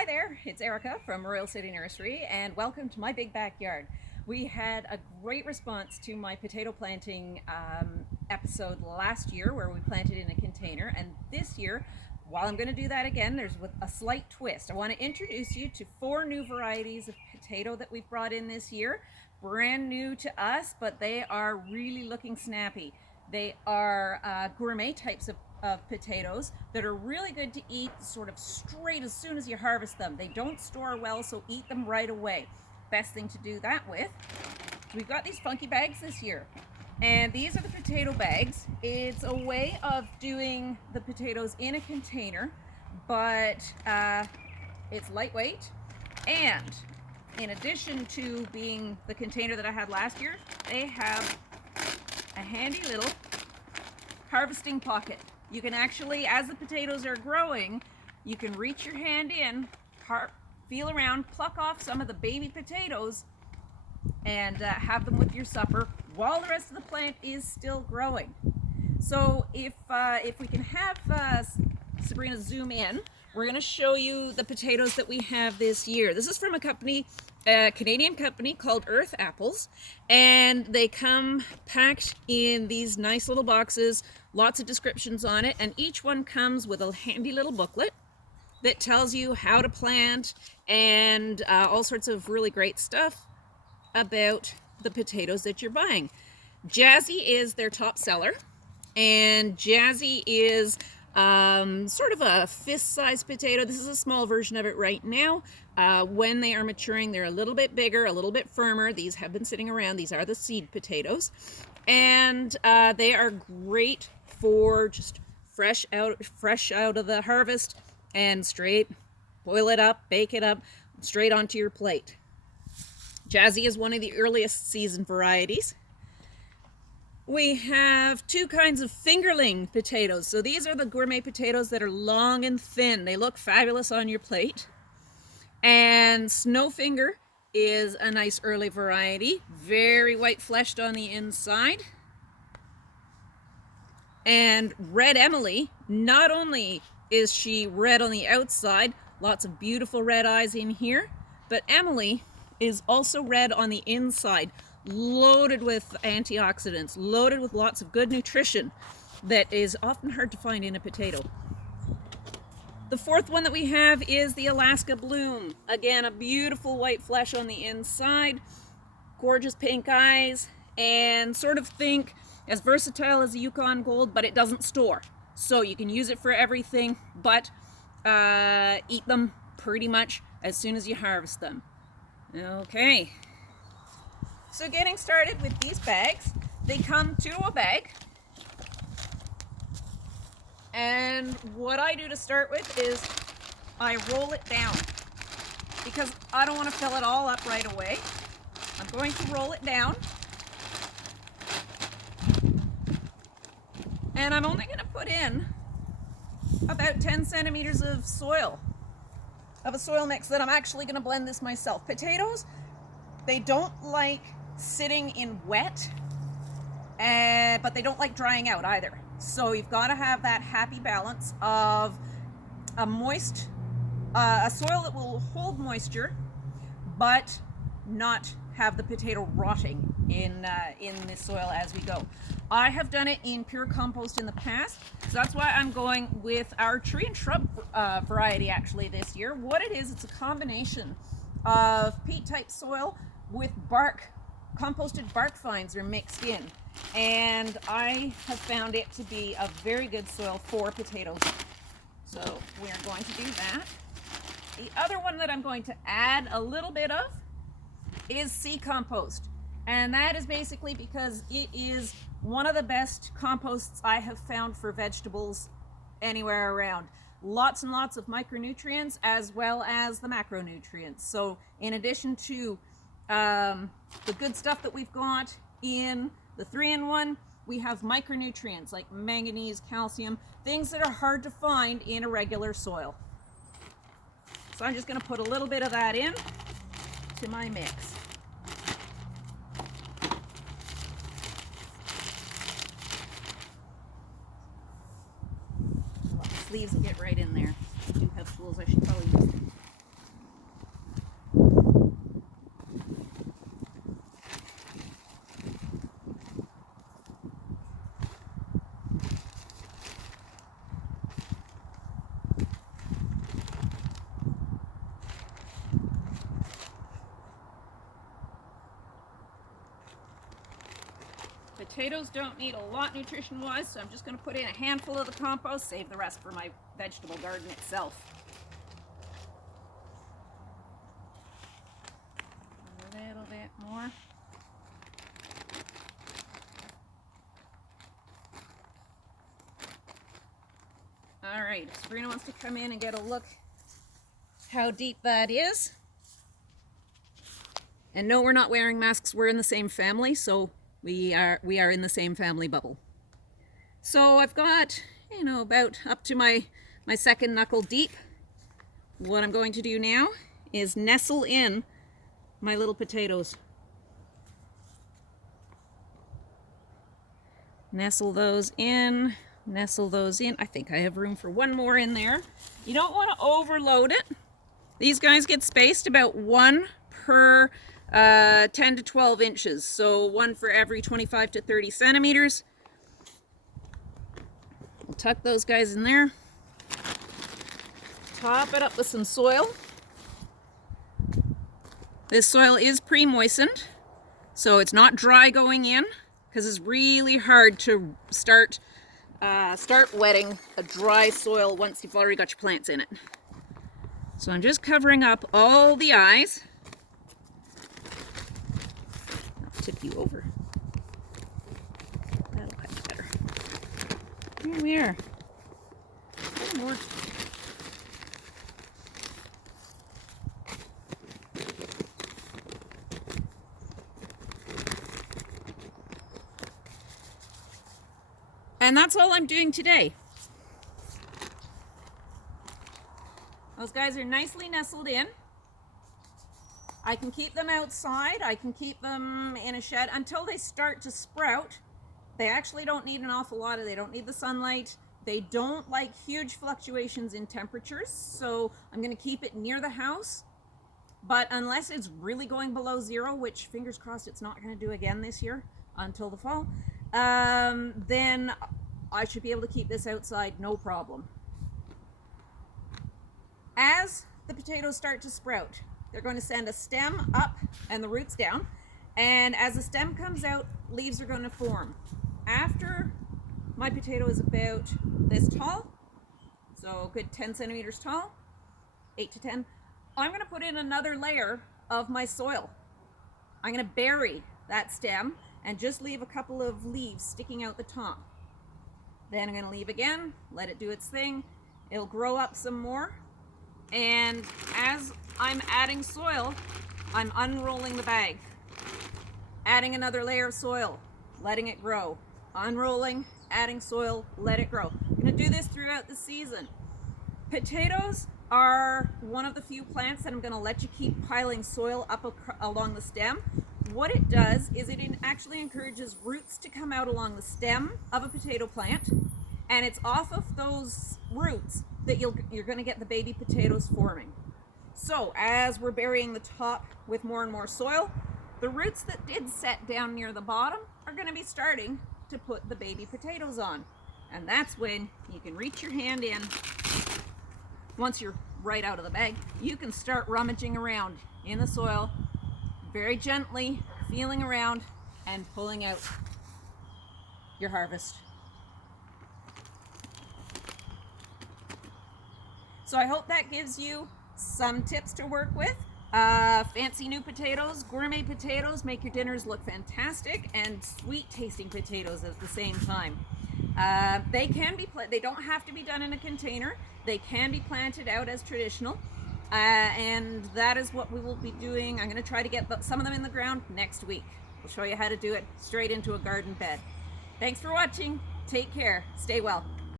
Hi there, it's Erika from Royal City Nursery, and welcome to my big backyard. We had a great response to my potato planting episode last year where we planted in a container, and this year, while I'm going to do that again, there's with a slight twist. I want to introduce you to 4 new varieties of potato that we've brought in this year. Brand new to us, but they are really looking snappy. They are gourmet types of potatoes that are really good to eat sort of straight as soon as you harvest them. They don't store well, so eat them right away. Best thing to do that with. We've got these funky bags this year. And these are the potato bags. It's a way of doing the potatoes in a container, but it's lightweight. And in addition to being the container that I had last year, they have a handy little harvesting pocket. You can actually, as the potatoes are growing, you can reach your hand in, feel around, pluck off some of the baby potatoes, and have them with your supper while the rest of the plant is still growing. So if we can have Sabrina zoom in, we're going to show you the potatoes that we have this year. This is from a Canadian company called Earth Apples, and they come packed in these nice little boxes, lots of descriptions on it, and each one comes with a handy little booklet that tells you how to plant and all sorts of really great stuff about the potatoes that you're buying. Jazzy is their top seller, and Jazzy is sort of a fist-sized potato. This is a small version of it right now. When they are maturing, they're a little bit bigger, a little bit firmer. These have been sitting around. These are the seed potatoes, and they are great for just fresh out of the harvest and straight boil it up, bake it up, straight onto your plate. Jazzy is one of the earliest season varieties. We have 2 kinds of fingerling potatoes. So these are the gourmet potatoes that are long and thin. They look fabulous on your plate. And Snowfinger is a nice early variety, very white fleshed on the inside. And Red Emily, not only is she red on the outside, lots of beautiful red eyes in here, but Emily is also red on the inside, loaded with antioxidants, loaded with lots of good nutrition that is often hard to find in a potato. The 4th one that we have is the Alaska Bloom. Again, a beautiful white flesh on the inside, gorgeous pink eyes, and sort of think as versatile as a Yukon Gold, but it doesn't store. So you can use it for everything, but eat them pretty much as soon as you harvest them. Okay, so getting started with these bags, they come 2 to a bag. And what I do to start with is I roll it down because I don't want to fill it all up right away. I'm going to roll it down. And I'm only going to put in about 10 centimeters of a soil mix that I'm actually going to blend this myself. Potatoes, they don't like sitting in wet, but they don't like drying out either. So you've got to have that happy balance of a soil that will hold moisture, but not have the potato rotting in the soil as we go. I have done it in pure compost in the past, so that's why I'm going with our tree and shrub variety actually this year. What it is, it's a combination of peat type soil with composted bark fines are mixed in, and I have found it to be a very good soil for potatoes. So we're going to do that. The other one that I'm going to add a little bit of is sea compost, and that is basically because it is one of the best composts I have found for vegetables anywhere around. Lots and lots of micronutrients as well as the macronutrients. So in addition to the good stuff that we've got in the 3-in-1, we have micronutrients like manganese, calcium, things that are hard to find in a regular soil. So I'm just going to put a little bit of that in to my mix. Leaves will get right in there. I do have tools, I should probably use them. potatoes don't need a lot nutrition-wise, so I'm just going to put in a handful of the compost, save the rest for my vegetable garden itself. A little bit more. All right, if Sabrina wants to come in and get a look how deep that is. And no, we're not wearing masks. We're in the same family, so we are in the same family bubble. So I've got, you know, about up to my second knuckle deep. What I'm going to do now is nestle in my little potatoes. Nestle those in. Nestle those in. I think I have room for one more in there. You don't want to overload it. These guys get spaced about one per 10 to 12 inches. So one for every 25 to 30 centimeters. We'll tuck those guys in there. Top it up with some soil. This soil is pre-moistened, so it's not dry going in, because it's really hard to start wetting a dry soil once you've already got your plants in it. So I'm just covering up all the eyes. I'll tip you over. That'll catch better. Here we are. A little more. And that's all I'm doing today. Those guys are nicely nestled in. I can keep them outside. I can keep them in a shed until they start to sprout. They actually don't need an awful lot they don't need the sunlight. They don't like huge fluctuations in temperatures. So I'm going to keep it near the house. But unless it's really going below zero, which fingers crossed it's not going to do again this year until the fall, then I should be able to keep this outside no problem. As the potatoes start to sprout, they're going to send a stem up and the roots down, and as the stem comes out, leaves are going to form. After my potato is about this tall, so a good 10 centimeters tall, 8 to 10, I'm going to put in another layer of my soil. I'm going to bury that stem and just leave a couple of leaves sticking out the top. Then I'm going to leave again, let it do its thing. It'll grow up some more. And as I'm adding soil, I'm unrolling the bag. Adding another layer of soil, letting it grow. Unrolling, adding soil, let it grow. I'm going to do this throughout the season. Potatoes are one of the few plants that I'm going to let you keep piling soil up along the stem. What it does is it actually encourages roots to come out along the stem of a potato plant, and it's off of those roots that you're going to get the baby potatoes forming. So as we're burying the top with more and more soil, the roots that did set down near the bottom are going to be starting to put the baby potatoes on. And that's when you can reach your hand in. Once you're right out of the bag, you can start rummaging around in the soil, very gently feeling around and pulling out your harvest. So I hope that gives you some tips to work with. Fancy new potatoes, gourmet potatoes, make your dinners look fantastic, and sweet tasting potatoes at the same time. They can be, they don't have to be done in a container. They can be planted out as traditional. And that is what we will be doing. I'm going to try to get some of them in the ground next week. We'll show you how to do it straight into a garden bed. Thanks for watching. Take care. Stay well.